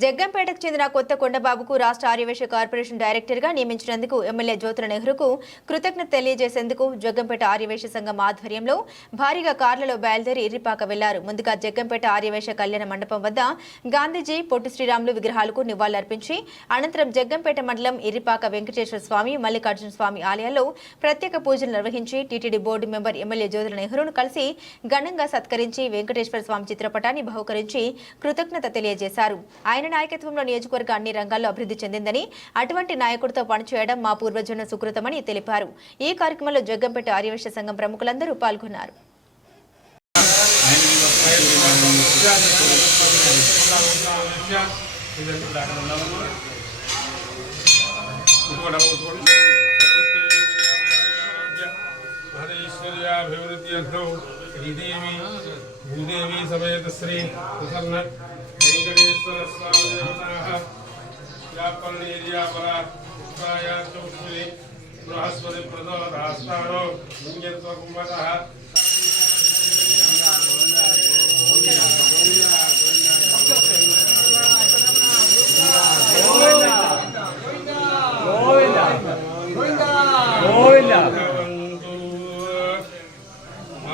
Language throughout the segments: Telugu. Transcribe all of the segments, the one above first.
జగ్గంపేటకు చెందిన కొత్త కొండబాబుకు రాష్ట్ర ఆర్యవేశ కార్పొరేషన్ డైరెక్టర్గా నియమించినందుకు ఎమ్మెల్యే జ్యోతుల నెహ్రూకు కృతజ్ఞత తెలియజేసేందుకు జగ్గంపేట ఆర్యవేశ సంఘం ఆధ్వర్యంలో భారీగా కార్లలో బయలుదేరి ఇర్రిపాక వెళ్లారు. ముందుగా జగ్గంపేట ఆర్యవేశ కళ్యాణ మండపం వద్ద గాంధీజీ, పొట్టి శ్రీరాములు విగ్రహాలకు నివాళులర్పించి అనంతరం జగ్గంపేట మండలం ఇర్రిపాక వెంకటేశ్వర స్వామి, మల్లికార్జున స్వామి ఆలయాల్లో ప్రత్యేక పూజలు నిర్వహించి TTD board member MLA Jyothula నెహ్రూను కలిసి ఘనంగా సత్కరించి వెంకటేశ్వర స్వామి చిత్రపటాన్ని బహుకరించి కృతజ్ఞత తెలియజేశారు. ఆయన నాయకత్వంలో నియోజకవర్గ అన్ని రంగాల్లో అభివృద్ధి చెందిందని, అటువంటి నాయకుడితో పనిచేయడం మా పూర్వజన్మ సుకృతమని తెలిపారు. ఈ కార్యక్రమంలో జగ్గంపేట ఆర్యవేశ సంఘం ప్రముఖులందరూ పాల్గొన్నారు. भूदेवी समेत श्री प्रसन्न वेंकटेश्वर स्वामी देवताः यापल्लीर्यापला उत्ताया चौष्मिली बृहस्पति प्रदोदास्तारो लिंगत्व कुंभतः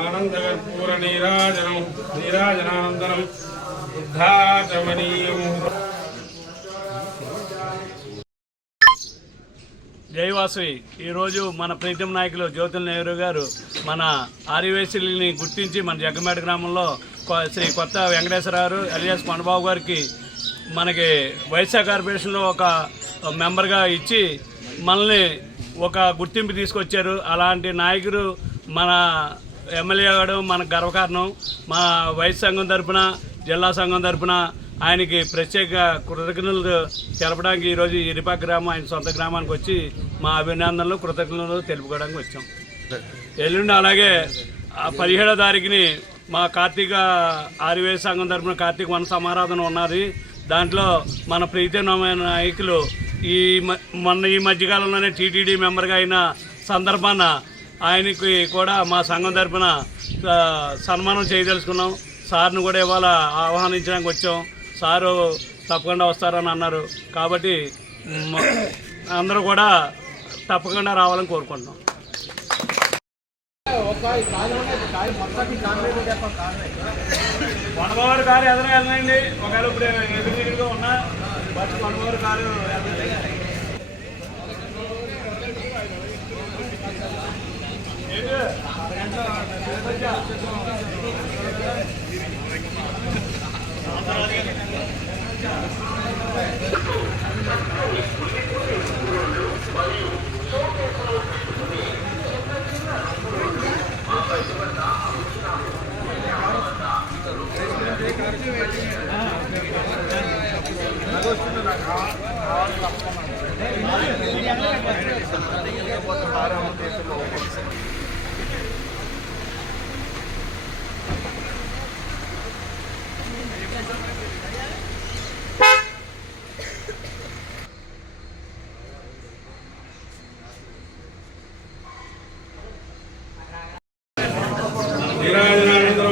आनंदकर्पूर नीराजनानंदरम बुद्धाचमनीयम। జయవాసవి ఈరోజు మన ప్రీతం నాయకులు జ్యోతుల నెహ్రూ గారు మన ఆర్యవేశుల్ని గుర్తించి మన జగ్గంపేట గ్రామంలో శ్రీ కొత్త వెంకటేశ్వరరావు ఎలియాస్ కొండబాబు గారికి మనకి వైశ్య కార్పొరేషన్లో ఒక మెంబర్గా ఇచ్చి మనల్ని ఒక గుర్తింపు తీసుకొచ్చారు. అలాంటి నాయకుడు మన ఎమ్మెల్యే గారు మనకు గర్వకారణం. మా వైస్ సంఘం తరఫున, జిల్లా సంఘం తరఫున ఆయనకి ప్రత్యేక కృతజ్ఞతలు తెలపడానికి ఈరోజు ఇరిపాక గ్రామం ఆయన సొంత గ్రామానికి వచ్చి మా అభినందనలు, కృతజ్ఞతలు తెలుపుకోవడానికి వచ్చాం. ఎల్లుండి అలాగే 17వ తారీఖుని మా కార్తీక ఆర్యవేశ సంఘం తరఫున కార్తీక వన సమారాధన ఉన్నది. దాంట్లో మన ప్రీతమైన నాయకులు ఈ మధ్యకాలంలోనే టీటీడీ మెంబర్గా అయిన సందర్భాన ఆయనకి కూడా మా సంఘం తరఫున సన్మానం చేయదలుచుకున్నాం. సార్ను కూడా ఇవాళ ఆహ్వానించడానికి వచ్చాం. సారు తప్పకుండా వస్తారని అన్నారు. కాబట్టి అందరూ కూడా తప్పకుండా రావాలని కోరుకుంటున్నాం. కొండబాబు కారు ఎదురు వెళ్ళండి. ఒకవేళ ఇప్పుడు ఎదురుగా ఉన్నా బట్ కొండబాబు కారు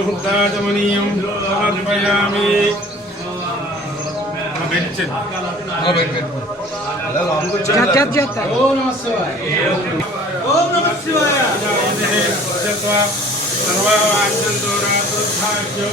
बुद्धाचमनीयम समर्पयामि। ओम नमः शिवाय। ओम नमः शिवाय। सर्वांचंतो रात्रुद्धाभ्यो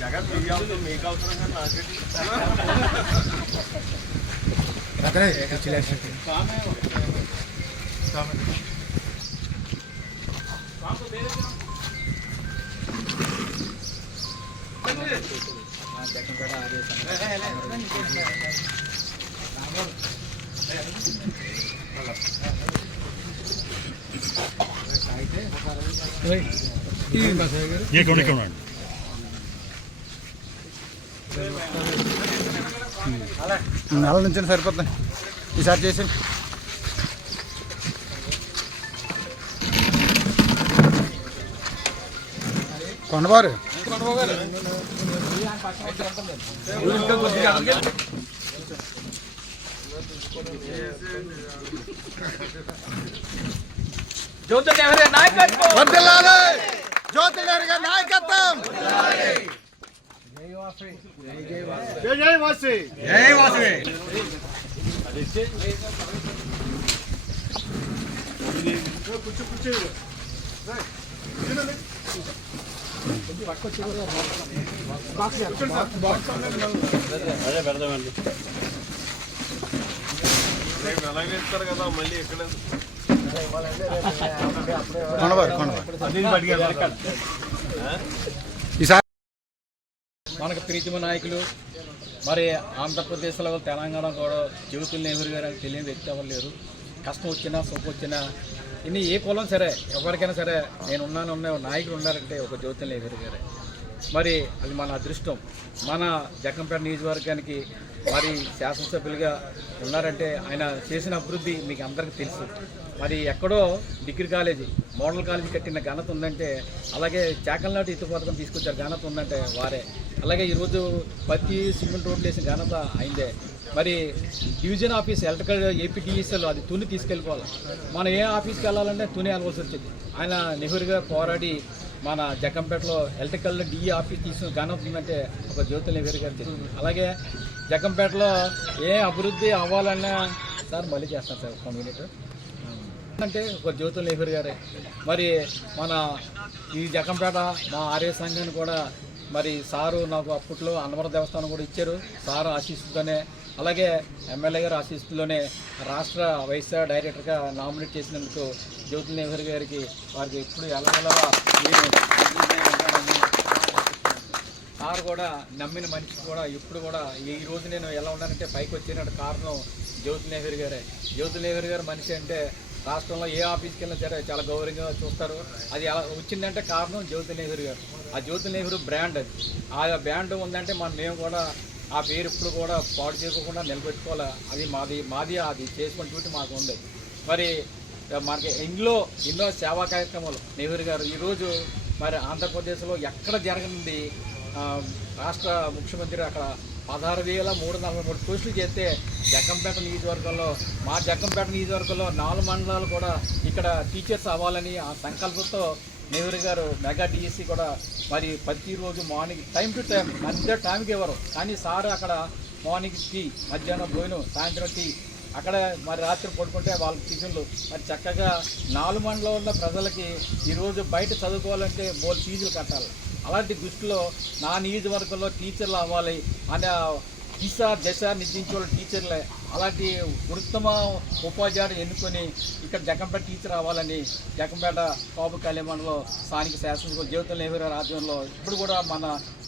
జగన్ మీకు అవసరంగా నాకేంటి जगन्पेट నెల నుంచి సరిపోతుంది ఈసారి చేసి కొండవారు జ్యోతి నెహ్రూ నాయకత్వం వర్ధిల్లాలి. జ్యోతి నెహ్రూ గారి నాయకత్వం. జై వాసి. జై వాసి. అదే పెడదామండి. అలాగే ఇస్తారు కదా మళ్ళీ ఎక్కడ ఈసారి మనకు ప్రీతిమ నాయకులు మరి ఆంధ్రప్రదేశ్లో తెలంగాణ కూడా జ్యోతి నెహ్రూ గారు తెలియని వ్యక్తి ఎవరు లేరు. కష్టం వచ్చినా సుఖం వచ్చినా ఇన్ని ఏ కులం సరే ఎవరికైనా సరే నేను ఉన్న నాయకులు ఉన్నారంటే ఒక జ్యోతి నెహ్రూ గారే. మరి అది మన అదృష్టం. మన జగ్గంపేట నియోజకవర్గానికి మరి శాసనసభ్యులుగా ఉన్నారంటే ఆయన చేసిన అభివృద్ధి మీకు అందరికీ తెలుసు. మరి ఎక్కడో డిగ్రీ కాలేజీ మోడల్ కాలేజీ కట్టిన ఘనత ఉందంటే, అలాగే చాకల్నాటి ఎత్తు పథకం తీసుకొచ్చారు ఘనత ఉందంటే వారే. అలాగే ఈరోజు పత్తి సిమెంట్ రోడ్లు వేసిన ఘనత అయిందే. మరి డివిజన్ ఆఫీస్ ఎలక్ట్రికల్ ఏపీటీఎస్ఎల్ అది తుని తీసుకెళ్ళిపోవాలి. మనం ఏ ఆఫీస్కి వెళ్ళాలంటే తుని వెళ్ళవలసి వచ్చింది. ఆయన నెహ్రూగా పోరాడి మన జగ్గంపేటలో ఎలక్ట్రికల్ డిఈ ఆఫీస్ తీసుకున్న ఘనత ఉందంటే ఒక జ్యోతి నెహ్రూ గారు తెలిసింది. అలాగే జగ్గంపేటలో ఏ అభివృద్ధి అవ్వాలన్నా సార్ మళ్ళీ చేస్తాను సార్ 1 మినిట్ అంటే ఒక జ్యోతి నెహ్రూ గారే. మరి మన ఈ జగ్గంపేట మా ఆర్య సంఘాన్ని కూడా మరి సారు నాకు అప్పట్లో అన్నవరం దేవస్థానం కూడా ఇచ్చారు సారు ఆశీస్సుతోనే. అలాగే ఎమ్మెల్యే గారు ఆశీస్సులోనే రాష్ట్ర వైస్ డైరెక్టర్గా నామినేట్ చేసినందుకు జ్యోతి నెహ్రూ గారికి వారికి ఎప్పుడు ఎల్లవెల్లగా సార్ కూడా నమ్మిన మనిషి కూడా ఇప్పుడు కూడా ఈ రోజు నేను ఎలా ఉన్నానంటే పైకి వచ్చినట్టు కారణం జ్యోతి నెహ్రూ గారే. జ్యోతి నెహ్రూ గారు మనిషి అంటే రాష్ట్రంలో ఏ ఆఫీస్కి వెళ్ళినా సరే చాలా గౌరవంగా చూస్తారు. అది ఎలా వచ్చిందంటే కారణం జ్యోతి నెహ్రూ గారు. ఆ జ్యోతి నెహ్రూ బ్రాండ్ అది. ఆ బ్రాండ్ ఉందంటే మేము కూడా ఆ పేరు ఇప్పుడు కూడా పాడు చేయకుండా నిలబెట్టుకోవాలి. అది మాది అది చేసుకునే డ్యూటీ మాకు ఉంది. మరి మనకి ఎన్నో సేవా కార్యక్రమాలు నెహ్రూ గారు ఈరోజు మరి ఆంధ్రప్రదేశ్లో ఎక్కడ జరగనుంది. రాష్ట్ర ముఖ్యమంత్రి అక్కడ 16,343 పోస్టులు చేస్తే జగ్గంపేట నియోజకవర్గంలో మా జగ్గంపేట నియోజకవర్గంలో 4 మండలాలు కూడా ఇక్కడ టీచర్స్ అవ్వాలని ఆ సంకల్పంతో నెహ్రూ గారు మెగా డిఎస్సి కూడా మరి ప్రతిరోజు మార్నింగ్ టైం టు టైం మధ్య టైంకి ఇవ్వరు. కానీ సార్ అక్కడ మార్నింగ్ టీ, మధ్యాహ్నం భోజనం, సాయంత్రం టీ, అక్కడ మరి రాత్రి పడుకుంటే వాళ్ళ టిఫిన్లు. మరి చక్కగా 4 మండలంలో ఉన్న ప్రజలకి ఈరోజు బయట చదువుకోవాలంటే బోల్ ఫీజులు కట్టాలి. అలాంటి దృష్టిలో నా నియోజకవర్గంలో టీచర్లు అవ్వాలి అనే దశ నిర్దించే వాళ్ళు టీచర్లే. అలాంటి ఉత్తమ ఉపాధ్యాయుడు ఎన్నుకొని ఇక్కడ జగ్గంపేట టీచర్ అవ్వాలని జగ్గంపేట కాపు కళ్యాణంలో స్థానిక శాసనసభ జ్యోతి నెహ్రూ ఆధ్వర్యంలో ఇప్పుడు కూడా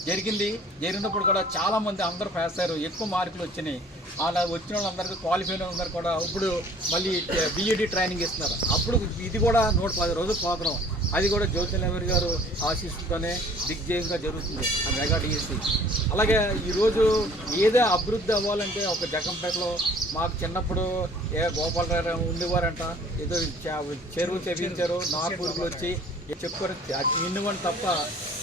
జరిగినప్పుడు కూడా చాలామంది అందరూ పాస్ అయ్యారు. ఎక్కువ మార్కులు వచ్చినాయి. అలా వచ్చిన వాళ్ళందరికీ క్వాలిఫైడ్ అందరూ కూడా ఇప్పుడు మళ్ళీ బీఈడీ ట్రైనింగ్ ఇస్తున్నారు. అప్పుడు ఇది కూడా 110 రోజుల ప్రోగ్రాం. అది కూడా జ్యోతి నెహ్రూ గారు ఆశీస్సుతోనే దిగ్జయంగా జరుగుతుంది ఆ మెగా డిఎస్సి. అలాగే ఈరోజు ఏదో అభివృద్ధి అవ్వాలంటే ఒక జగ్గంపేటలో మాకు చిన్నప్పుడు గోపాలరావు ఉండేవారంట, ఏదో చెరువు చెప్పించారు, నార్పూర్లు వచ్చి చెప్పుకోరు నిన్నువని తప్ప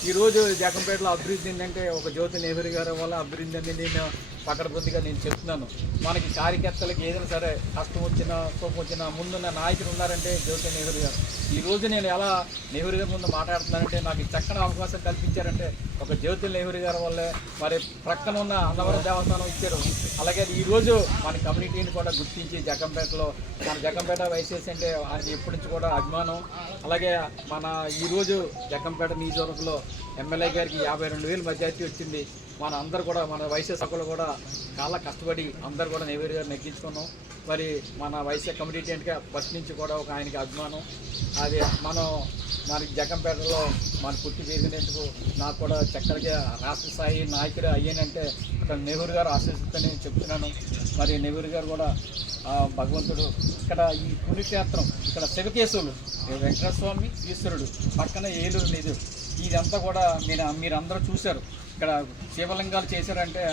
ఈరోజు జగ్గంపేటలో అభివృద్ధి ఏంటంటే ఒక జ్యోతి నెహ్రూ గారి వల్ల అభివృద్ధి అని నేను పకడ్బందీగా నేను చెప్తున్నాను. మనకి కార్యకర్తలకు ఏదైనా సరే కష్టం వచ్చినా కోపం వచ్చినా ముందున్న నాయకులు ఉన్నారంటే జ్యోతి నెహ్రూ గారు. ఈరోజు నేను ఎలా నెహ్రూ గారి ముందు మాట్లాడుతున్నానంటే నాకు చక్కని అవకాశం కల్పించారంటే ఒక జ్యోతి నెహ్రూ గారి వల్లే. మరి ప్రక్కన ఉన్న అన్నవరం దేవస్థానం ఇచ్చారు. అలాగే ఈరోజు మన కమ్యూనిటీని కూడా గుర్తించి జగ్గంపేటలో మన జగ్గంపేట వైసీఎస్ అంటే ఆయనకి ఎప్పటి నుంచి కూడా అభిమానం. అలాగే మన ఈరోజు జగ్గంపేట నియోజకవర్గంలో ఎమ్మెల్యే గారికి 52,000 మెజార్టీ వచ్చింది. మన అందరూ కూడా మన వైసీఎస్ సభ్యులు కూడా చాలా కష్టపడి అందరూ కూడా నెహ్రూ గారు నెగ్గించుకున్నాం. మరి మన వైసీఆర్ కమ్యూనిటీ అంటే ఫస్ట్ నుంచి కూడా ఒక ఆయనకి అభిమానం. అది మన జగ్గంపేటలో మన పుట్టి పెరిగినందుకు నాకు కూడా చక్కగా రాష్ట్ర స్థాయి నాయకుడు అయ్యానంటే ఒక నెహ్రూ గారు ఆశీస్సుతో నేను చెప్తున్నాను. మరి నెహ్రూ గారు కూడా భగవంతుడు ఇక్కడ ఈ పుణ్యక్షేత్రం ఇక్కడ శివకేశవులు వెంకటేశ్వర స్వామి ఈశ్వరుడు పక్కన ఏలూరు నిధు ఇదంతా కూడా మీరందరూ చూశారు. ఇక్కడ శివలింగాలు చేశారంటే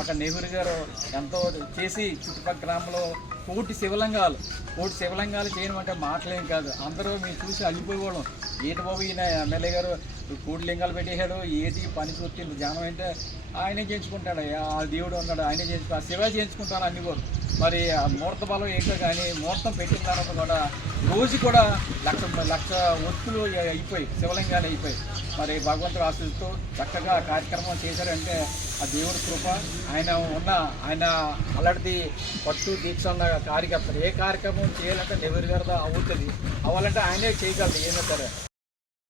ఒక నెహ్రూ గారు ఎంతో చేసి చుట్టుపక్కల గ్రామంలో కోటి శివలింగాలు చేయడం అంటే మాటలేం కాదు. అందరూ మీరు చూసి అల్లిపోయేవాళ్ళం. ఏంటి బాబు ఈయన ఎమ్మెల్యే గారు కోటి లింగాలు పెట్టేశాడు, ఏది పని చూస్తే జనం అంటే ఆయనే చేయించుకుంటాడు, ఆ దేవుడు ఉన్నాడు ఆయనే చేయించుకో, ఆ శివ చేయించుకుంటాడు అన్ని కూడా. మరి ఆ ముహూర్త బలం ఏంటో కానీ ముహూర్తం పెట్టిన తర్వాత కూడా రోజు కూడా లక్ష ఒత్తులు అయిపోయి శివలింగాలు అయిపోయి మరి భగవంతుడు ఆశిస్తూ చక్కగా కార్యక్రమం చేశారంటే ఆ దేవుడి కృప. ఆయన అలాంటిది పట్టు దీక్ష ఉన్న కార్యకర్తలు ఏ కార్యక్రమం చేయాలంటే నెహ్రూ గారితో అవుతుంది, అవ్వాలంటే ఆయనే చేయగలరు ఏమైనా సరే.